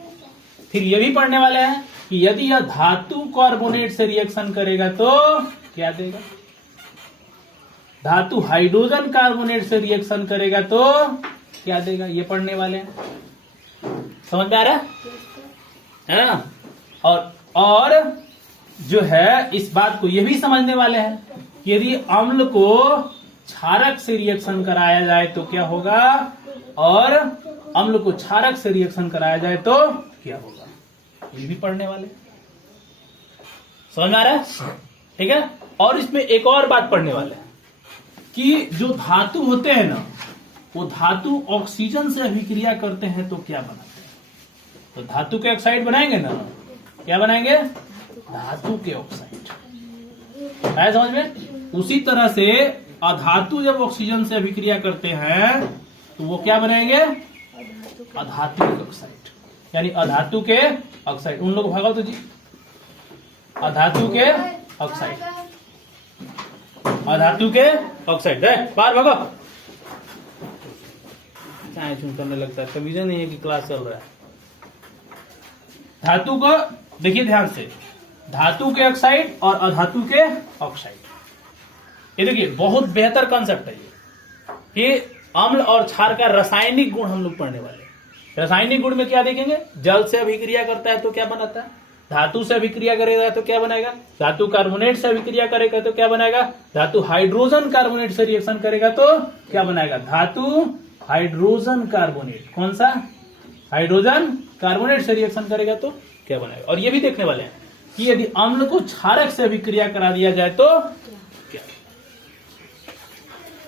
फिर ये भी पढ़ने वाले हैं कि यदि यह धातु कार्बोनेट से रिएक्शन करेगा तो क्या देगा। धातु हाइड्रोजन कार्बोनेट से रिएक्शन करेगा तो क्या देगा, ये पढ़ने वाले हैं। समझ में आ रहा है ना? और जो है इस बात को ये भी समझने वाले हैं कि यदि अम्ल को क्षारक से रिएक्शन कराया जाए तो क्या होगा, और अम्ल को क्षारक से रिएक्शन कराया जाए तो क्या होगा, ये भी पढ़ने वाले। समझ में आ रहा है? ठीक है। और इसमें एक और बात पढ़ने वाले हैं कि जो धातु होते हैं ना, वो धातु ऑक्सीजन से अभिक्रिया करते हैं तो क्या बनाते हैं। तो धातु के ऑक्साइड बनाएंगे ना, क्या बनाएंगे? धातु के ऑक्साइड। है समझ में? उसी तरह से अधातु जब ऑक्सीजन से अभिक्रिया करते हैं तो वो क्या बनाएंगे? अधातु के ऑक्साइड, यानी अधातु के ऑक्साइड। उन लोग भागो तो जी, अधातु के ऑक्साइड, अधातु के ऑक्साइड है, बाहर भागो। चाहे चूं करने लगता है, कमीजन नहीं है कि क्लास चल रहा है। धातु को देखिए ध्यान से, धातु के ऑक्साइड और अधातु के ऑक्साइड। ये देखिए बहुत बेहतर कॉन्सेप्ट है ये अम्ल और क्षार का रासायनिक गुण हम लोग पढ़ने वाले। रासायनिक गुण में क्या देखेंगे? जल से अभिक्रिया करता है तो क्या बनाता है, धातु से अभिक्रिया करेगा तो क्या बनाएगा, धातु कार्बोनेट से अभिक्रिया करेगा तो क्या बनाएगा, धातु हाइड्रोजन कार्बोनेट से रिएक्शन करेगा तो क्या बनाएगा, धातु हाइड्रोजन कार्बोनेट। कौन सा? हाइड्रोजन कार्बोनेट से रिएक्शन करेगा तो क्या बनाएगा। और ये भी देखने वाले हैं कि यदि अम्ल को क्षारक से अभिक्रिया करा दिया जाए तो क्या।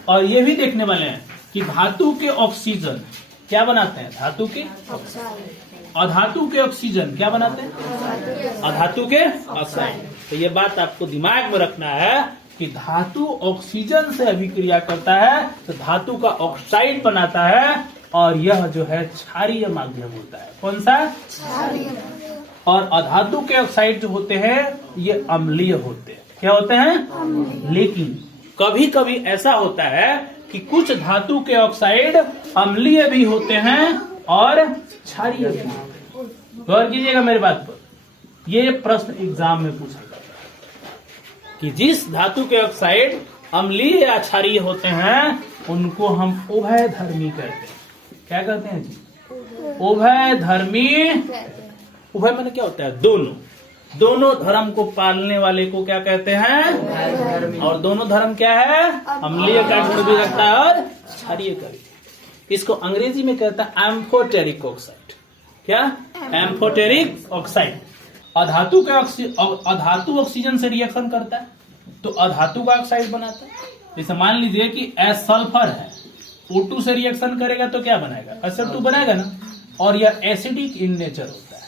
और ये भी देखने वाले हैं कि धातु के ऑक्सीजन क्या बनाते हैं, धातु के ऑक्साइड। अधातु के ऑक्सीजन क्या बनाते हैं, अधातु के ऑक्साइड। तो ये बात आपको दिमाग में रखना है कि धातु ऑक्सीजन से अभिक्रिया करता है तो धातु का ऑक्साइड बनाता है, और यह जो है क्षारीय माध्यम होता है। कौन सा? और अधातु के ऑक्साइड जो होते हैं ये अम्लीय होते हैं। क्या होते हैं? लेकिन कभी कभी ऐसा होता है कि कुछ धातु के ऑक्साइड अम्लीय भी होते हैं और क्षारीय भी होते हैं। गौर कीजिएगा मेरी बात पर, ये प्रश्न एग्जाम में पूछा जाता है कि जिस धातु के ऑक्साइड अम्लीय या क्षारीय होते हैं उनको हम उभयधर्मी कहते हैं। क्या कहते हैं जी? उभयधर्मी। उभय माने क्या होता है? दोनों धर्म को पालने वाले को क्या कहते हैं? और दोनों धर्म क्या है? अम्लीय का गुण भी रखता है और क्षारीय का भी। इसको अंग्रेजी में कहता है एम्फोटेरिक ऑक्साइड। क्या? Amphoteric oxide. अधातु ऑक्सीजन से रिएक्शन करता है तो अधातु का ऑक्साइड बनाता है। जैसे मान लीजिए कि सल्फर है, O2 से रिएक्शन करेगा तो क्या बनाएगा? SO2 बनाएगा ना। और यह एसिडिक इन नेचर होता है।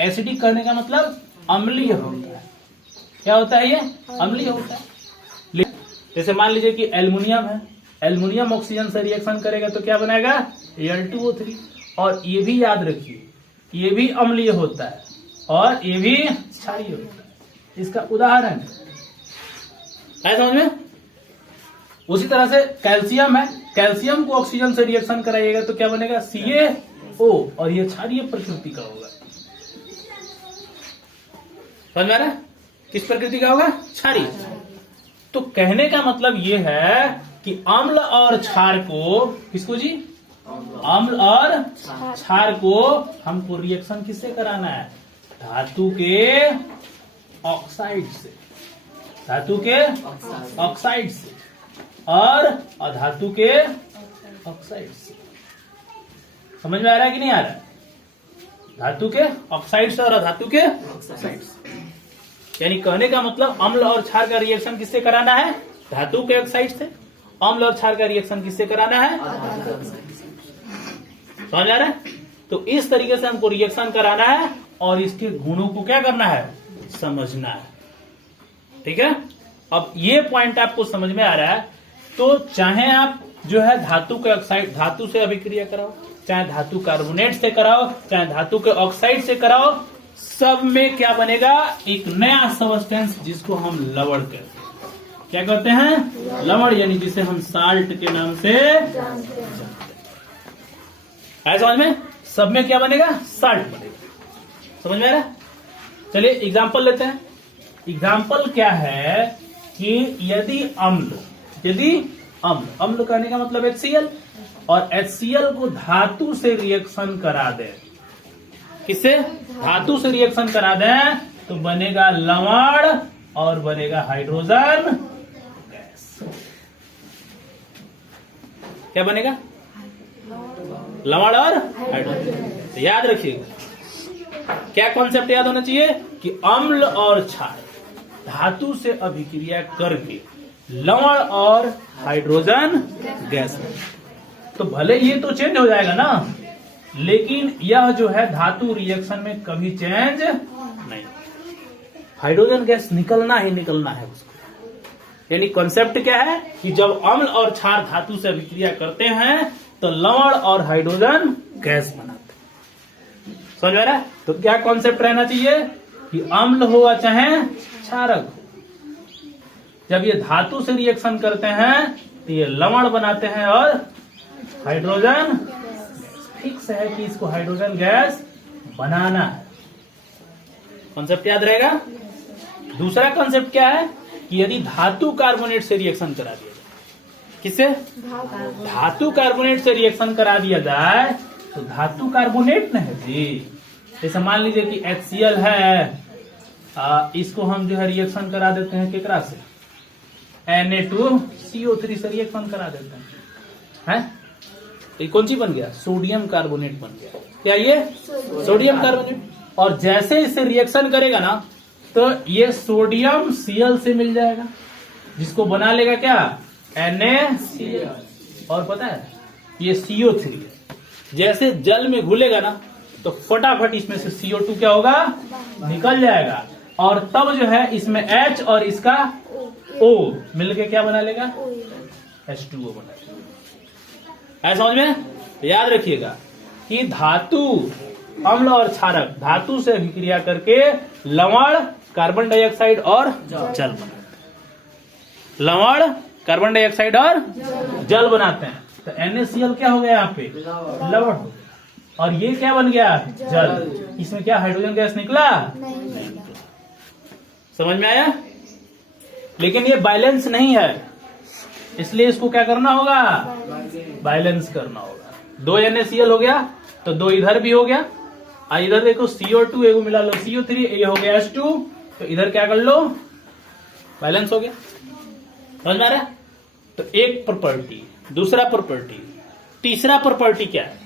एसिडिक कहने का मतलब अम्लीय होता है। क्या होता है? ये अम्लीय होता है। जैसे मान लीजिए कि एल्युमिनियम है, एल्युमिनियम ऑक्सीजन से रिएक्शन करेगा तो क्या बनाएगा? Al2O3। और ये भी याद रखिए, ये भी अम्लीय होता है और ये भी क्षारीय होता है। इसका उदाहरण है समझ में? उसी तरह से कैल्शियम है, कैल्शियम को ऑक्सीजन से रिएक्शन कराइएगा तो क्या बनेगा? CaO। और ये क्षारीय प्रकृति का होगा। समझ में आ रहा है? किस प्रकृति का होगा? क्षारीय। तो कहने का मतलब ये है कि अम्ल और क्षार को, किसको जी? अम्ल और क्षार को हमको रिएक्शन किससे कराना है? धातु के ऑक्साइड से। धातु के ऑक्साइड से और अधातु के ऑक्साइड से। समझ में आ रहा है कि नहीं आ रहा है? धातु के ऑक्साइड से और अधातु के ऑक्साइड से। यानी कहने का मतलब अम्ल और क्षार का रिएक्शन किससे कराना है? धातु के ऑक्साइड से। अम्ल और क्षार का रिएक्शन किससे कराना है? समझ आ रहा है? तो इस तरीके से हमको रिएक्शन कराना है और इसके गुणों को क्या करना है? समझना है। ठीक है? अब ये पॉइंट आपको समझ में आ रहा है तो चाहे आप जो है धातु के ऑक्साइड, धातु से अभिक्रिया कराओ, चाहे धातु कार्बोनेट से कराओ, चाहे धातु के ऑक्साइड से कराओ, सब में क्या बनेगा? एक नया सबस्टेंस जिसको हम लवण कहते हैं। क्या कहते हैं? लवण, यानी जिसे हम साल्ट के नाम से जानते हैं। समझ में? सब में क्या बनेगा? साल्ट बनेगा। समझ में आ रहा है? चलिए एग्जाम्पल लेते हैं। एग्जाम्पल क्या है कि यदि अम्ल कहने का मतलब HCl, और HCl को धातु से रिएक्शन करा दे, किससे? धातु से रिएक्शन करा दे तो बनेगा लवण और बनेगा हाइड्रोजन गैस। क्या बनेगा? लवण और हाइड्रोजन। तो याद रखिएगा, क्या कॉन्सेप्ट याद होना चाहिए कि अम्ल और क्षार धातु से अभिक्रिया करके लवण और हाइड्रोजन गैस। तो भले ये तो चेंज हो जाएगा ना, लेकिन यह जो है धातु रिएक्शन में कभी चेंज नहीं। हाइड्रोजन गैस निकलना ही निकलना है उसको। यानी कॉन्सेप्ट क्या है कि जब अम्ल और क्षार धातु से अभिक्रिया करते हैं तो लवण और हाइड्रोजन गैस बनाते हैं। समझ में आ रहा है? तो क्या कॉन्सेप्ट रहना चाहिए कि अम्ल हो चाहे क्षारक हो, जब ये धातु से रिएक्शन करते हैं तो ये लवण बनाते हैं और हाइड्रोजन फिक्स है कि इसको हाइड्रोजन गैस बनाना है। कॉन्सेप्ट याद रहेगा। दूसरा कॉन्सेप्ट क्या है कि यदि धातु कार्बोनेट से रिएक्शन करा दिया जाए, किससे? धातु कार्बोनेट से रिएक्शन करा दिया जाए तो धातु कार्बोनेट न है जी। जैसे मान लीजिए कि HCl है, इसको हम जो है रिएक्शन करा देते हैं केकरा से? Na2CO3 से रिएक्शन करा देते हैं। ये कौन सी बन गया? सोडियम कार्बोनेट बन गया। क्या ये? Sodium carbonate. और जैसे इससे रिएक्शन करेगा ना तो ये सोडियम Cl से मिल जाएगा, जिसको बना लेगा क्या? NaCl। और पता है ये CO3 है। जैसे जल में घुलेगा ना तो फटाफट इसमें से CO2 क्या होगा? निकल जाएगा। और तब जो है इसमें H और इसका O मिलके क्या बना लेगा? H2O बना लेगा। समझ में? तो याद रखिएगा कि धातु, अम्ल और क्षारक धातु से अभिक्रिया करके लवण, कार्बन डाइऑक्साइड और जल बनाते हैं। लवण, कार्बन डाइऑक्साइड और जल बनाते हैं। तो NaCl क्या हो गया यहाँ पे? लवण हो गया। और ये क्या बन गया? जल। इसमें क्या हाइड्रोजन गैस निकला? नहीं। समझ में आया? लेकिन ये बैलेंस नहीं है, इसलिए इसको क्या करना होगा? बैलेंस करना होगा। 2 NaCl हो गया तो 2 इधर भी हो गया। इधर देखो CO2 एगो मिला लो CO3, ये हो गया H2, तो इधर क्या कर लो? बैलेंस हो गया। समझ में आ रहा है? तो एक प्रॉपर्टी, दूसरा प्रॉपर्टी, तीसरा प्रॉपर्टी क्या है?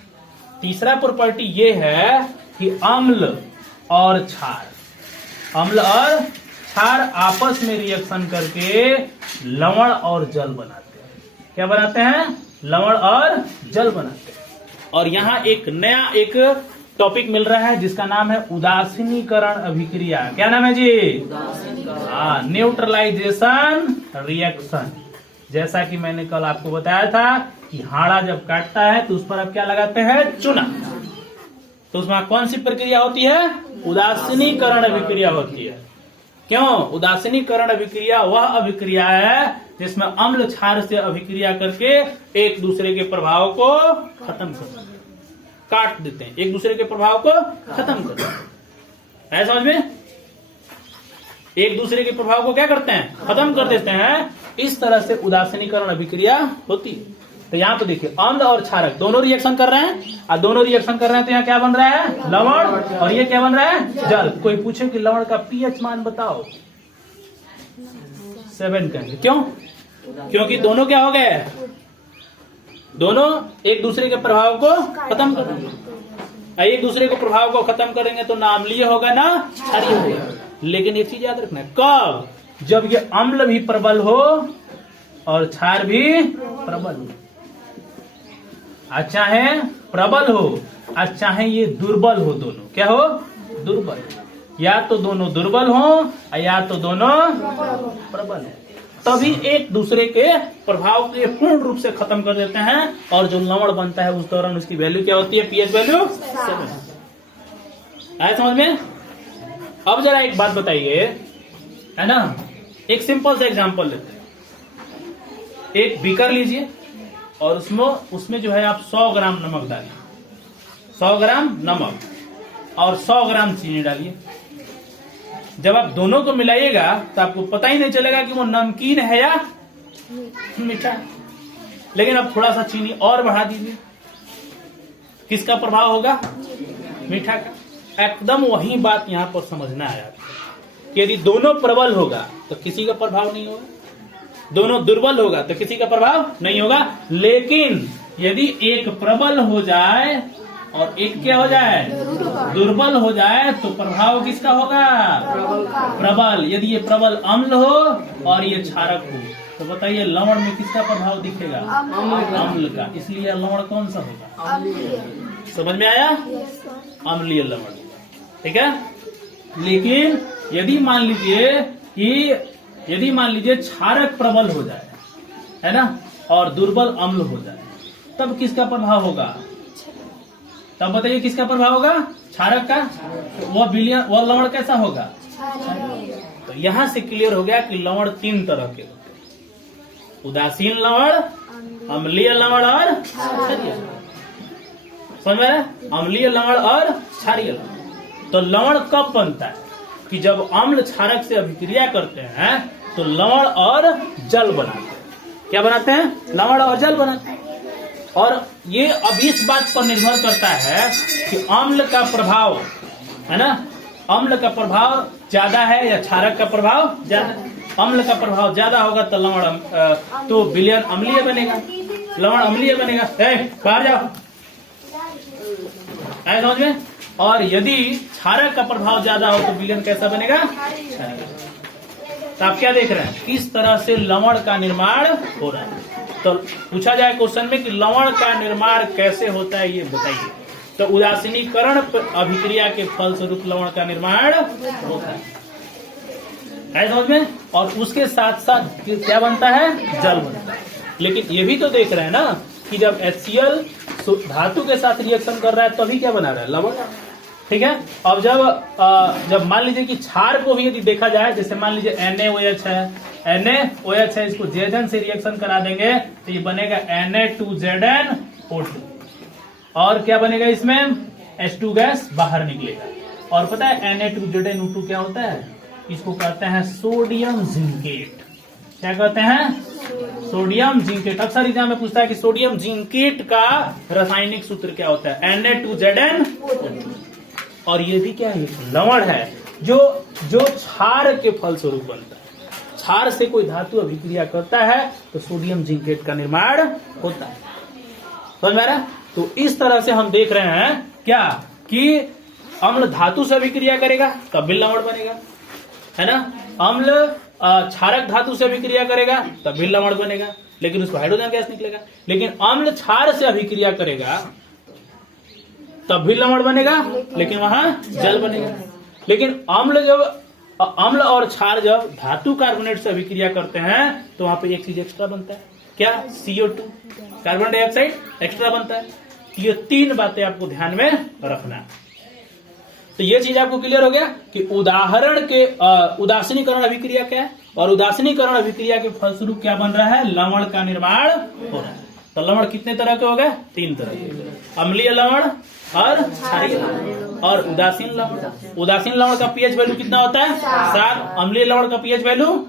तीसरा प्रॉपर्टी ये है कि अम्ल और क्षार, अम्ल और क्षार आपस में रिएक्शन करके लवण और जल बनाते हैं। क्या बनाते हैं? लवण और जल बनाते हैं। और यहाँ एक नया एक टॉपिक मिल रहा है जिसका नाम है उदासीनीकरण अभिक्रिया। क्या नाम है जी? Neutralisation reaction. जैसा कि मैंने कल आपको बताया था कि हाड़ा जब काटता है तो उस पर अब क्या लगाते हैं? चूना। तो उसमें कौन सी प्रक्रिया होती है? उदासीनीकरण अभिक्रिया होती है। क्यों? उदासीनीकरण अभिक्रिया वह अभिक्रिया है जिसमें अम्ल क्षार से अभिक्रिया करके एक दूसरे के प्रभाव को खत्म कर देते हैं, काट देते हैं, एक दूसरे के प्रभाव को खत्म कर देते हैं। है समझ में? एक दूसरे के प्रभाव को क्या करते हैं? खत्म कर देते हैं। इस तरह से उदासीनीकरण अभिक्रिया होती है। तो यहाँ पे देखिए अम्ल और क्षारक दोनों रिएक्शन कर रहे हैं, और दोनों रिएक्शन कर रहे हैं तो यहाँ क्या बन रहा है? लवण। और ये क्या बन रहा है? जल। कोई पूछे कि लवण का pH मान बताओ, 7 कहेंगे। क्यों? क्योंकि दोनों क्या हो गए? दोनों एक दूसरे के प्रभाव को खत्म कर देंगे। एक दूसरे के प्रभाव को खत्म करेंगे तो ना अम्लीय होगा ना क्षारीय होगा। लेकिन एक चीज याद रखना है, कब? जब ये अम्ल भी प्रबल हो और क्षार भी प्रबल हो। चाहे प्रबल हो और चाहे ये दुर्बल हो, दोनों क्या हो? दुर्बल। या तो दोनों दुर्बल हो या तो दोनों प्रबल हो, तभी एक दूसरे के प्रभाव को पूर्ण रूप से खत्म कर देते हैं। और जो लवण बनता है उस दौरान उसकी वैल्यू क्या होती है? pH value 7। आया समझ में? अब जरा एक बात बताइए, है ना, एक सिंपल सा एग्जांपल लेते हैं। एक बीकर लीजिए और उसमें जो है आप 100 ग्राम नमक डालिए, 100 ग्राम नमक और 100 ग्राम चीनी डालिए। जब आप दोनों को मिलाइएगा तो आपको पता ही नहीं चलेगा कि वो नमकीन है या मीठा है। लेकिन अब थोड़ा सा चीनी और बढ़ा दीजिए, किसका प्रभाव होगा? मीठा का। एकदम वही बात यहाँ पर समझना है कि यदि दोनों प्रबल होगा तो किसी का प्रभाव नहीं होगा, दोनों दुर्बल होगा तो किसी का प्रभाव नहीं होगा। लेकिन यदि एक प्रबल हो जाए और एक क्या हो जाए? दुर्बल हो जाए तो प्रभाव किसका होगा? प्रबल। यदि ये प्रबल अम्ल हो और ये क्षारक हो तो बताइए लवण में किसका प्रभाव दिखेगा? अम्ल का। इसलिए लवण कौन सा होगा? समझ में आया? अम्लीय लवण। ठीक है। लेकिन यदि मान लीजिए क्षारक प्रबल हो जाए, है ना, और दुर्बल अम्ल हो जाए, तब किसका प्रभाव होगा? तब बताइए किसका प्रभाव होगा? क्षारक का। वह लवण कैसा होगा? तो यहां से क्लियर हो गया कि लवण 3 तरह के होते हैं: उदासीन लवण, अम्लीय लवण और क्षारीय लवण। समझ में? अम्लीय लवण और क्षारीय लवण। तो लवण कब बनता है? कि जब अम्ल क्षारक से अभिक्रिया करते हैं तो लवण और जल बनाते हैं। क्या बनाते हैं? लवण और जल बनाते हैं। और ये अब इस बात पर निर्भर करता है कि अम्ल का प्रभाव, है ना, अम्ल का प्रभाव ज्यादा है या क्षारक का प्रभाव ज्यादा। अम्ल का प्रभाव ज्यादा होगा तो लवण तो विलयन अम्लीय बनेगा, लवण अम्लीय बनेगा। बाहर जाओ, आए समझ में? और यदि क्षारक का प्रभाव ज्यादा हो तो विलयन कैसा बनेगा? तो आप क्या देख रहे हैं? किस तरह से लवण का निर्माण हो रहा है। तो पूछा जाए क्वेश्चन में कि लवण का निर्माण कैसे होता है, ये बताइए। तो उदासीनीकरण अभिक्रिया के फलस्वरूप लवण का निर्माण होता है समझ में? और उसके साथ साथ क्या बनता है? जल बनता है। लेकिन ये भी तो देख रहे हैं ना कि जब HCl धातु के साथ रिएक्शन कर रहा है तभी क्या बना रहा है, लवण। ठीक है। अब जब मान लीजिए कि क्षार को भी यदि देखा जाए, जैसे मान लीजिए NaOH है, NaOH है, इसको Zn से रिएक्शन करा देंगे तो ये बनेगा Na2ZnO2 और क्या बनेगा, इसमें H2 गैस बाहर निकलेगा। और पता है Na2ZnO2 क्या होता है, इसको कहते हैं सोडियम जिंकेट। क्या कहते हैं, सोडियम जिंकेट। अक्सर एग्जाम में पूछता है कि सोडियम जिंकेट का रासायनिक सूत्र क्या होता है, Na2Zn। और ये भी क्या है, लवण है जो क्षार के फलस्वरूप बनता है। क्षार से कोई धातु अभिक्रिया करता है तो सोडियम जिंकेट का निर्माण होता है। समझ में आ रहा है? तो इस तरह से हम देख रहे हैं क्या कि अम्ल धातु से अभिक्रिया करेगा तब भी लवण बनेगा, है ना। अम्ल क्षारक धातु से अभिक्रिया करेगा तब भी लवण बनेगा, लेकिन उसको हाइड्रोजन गैस निकलेगा। लेकिन अम्ल क्षार से अभिक्रिया करेगा तब भी लवण बनेगा, लेकिन वहां जल बनेगा। लेकिन अम्ल और क्षार जब धातु कार्बोनेट से अभिक्रिया करते हैं तो वहां पे एक चीज एक्स्ट्रा बनता है, क्या, CO2 कार्बन डाइऑक्साइड एक्स्ट्रा बनता है। ये तीन बातें आपको ध्यान में रखना है। तो ये चीज आपको क्लियर हो गया कि उदाहरण के उदासीनीकरण अभिक्रिया क्या है और उदासीनीकरण अभिक्रिया के फलस्वरूप क्या बन रहा है, लवण का निर्माण हो रहा है। तो लवण कितने तरह के हो गए, 3 तरह के, अम्लीय लवण और क्षारीय लवण और उदासीन लवण। उदासीन लवण का पीएच वैल्यू कितना होता है, 7। अम्लीय लवण का पीएच वैल्यू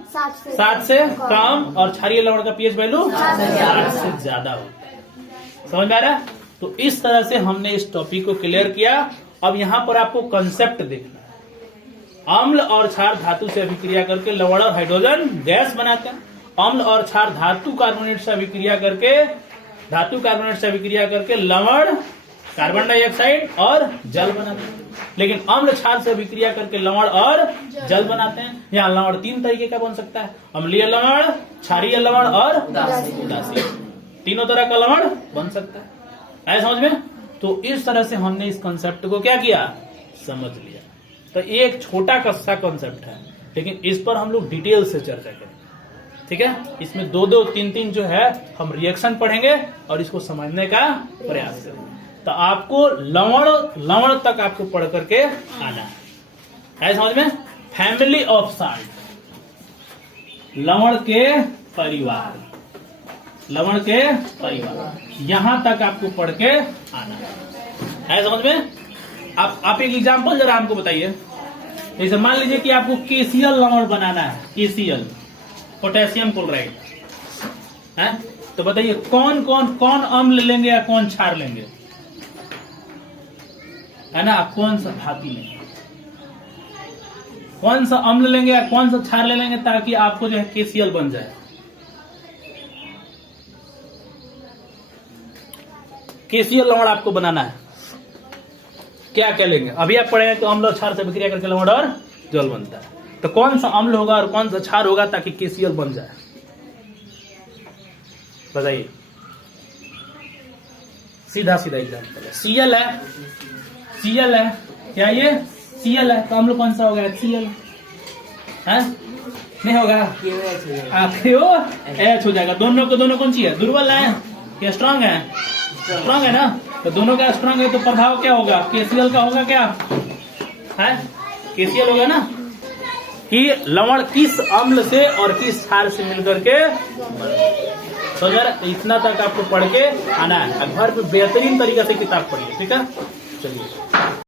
7 से कम और क्षारीय लवण का पीएच वैल्यू 8 से ज्यादा होता है। समझ में आ रहा है? तो इस तरह से हमने इस टॉपिक को क्लियर किया। अब यहाँ पर आपको कंसेप्ट देखना है। अम्ल और क्षार धातु से अभिक्रिया करके लवण और हाइड्रोजन गैस बनाते हैं। अम्ल और क्षार धातु कार्बोनेट से अभिक्रिया करके लवण, कार्बन डाइऑक्साइड और जल बनाते हैं। लेकिन अम्ल क्षार से अभिक्रिया करके लवण और जल बनाते हैं। यहाँ लवण 3 तरीके का बन सकता है, अम्लीय लवण, क्षारीय लवण और उदासीन। तीनों तरह का लवण बन सकता है। आया समझ में? तो इस तरह से हमने इस कंसेप्ट को क्या किया, समझ लिया। तो ये एक छोटा सा कंसेप्ट है, लेकिन इस पर हम लोग डिटेल से चर्चा करेंगे। ठीक है। इसमें 2-2, 3-3 जो है हम रिएक्शन पढ़ेंगे और इसको समझने का प्रयास करेंगे। तो आपको लवण तक आपको पढ़ करके आना है। आया समझ में? फैमिली ऑफ साल्ट, लवण के परिवार, यहां तक आपको पढ़ के आना है। समझ में? आप एक एग्जांपल जरा हमको बताइए। जैसे मान लीजिए कि आपको KCl लवण बनाना है, KCl पोटेशियम क्लोराइड है, तो बताइए कौन अम्ल लेंगे या कौन क्षार लेंगे, है ना। कौन सा धातु लेंगे, कौन सा अम्ल लेंगे या कौन सा क्षार ले लेंगे ताकि आपको जो है KCl बन जाए। KCl लवण आपको बनाना है, क्या क्या लेंगे। अभी आप पढ़ेंगे तो अम्ल और क्षार से अभिक्रिया करके लवण और जल बनता है। तो कौन सा अम्ल होगा और कौन सा क्षार होगा ताकि KCl बन जाए, बताइए। सीधा एग्जाम्पल है, Cl है, क्या ये Cl है, तो अम्ल कौन सा होगा, HCl है, नहीं होगा, H हो जाएगा। दोनों कौन सी है, दुर्बल है या स्ट्रांग है, स्ट्रांग है ना। तो दोनों का स्ट्रांग है तो प्रभाव क्या होगा, KCl का होगा, क्या है, KCl होगा ना। कि लवण किस अम्ल से और किस क्षार से मिलकर के, तो जरा इतना तक आपको पढ़ के आना है। घर पे बेहतरीन तरीके से किताब पढ़िए, ठीक है। चलिए।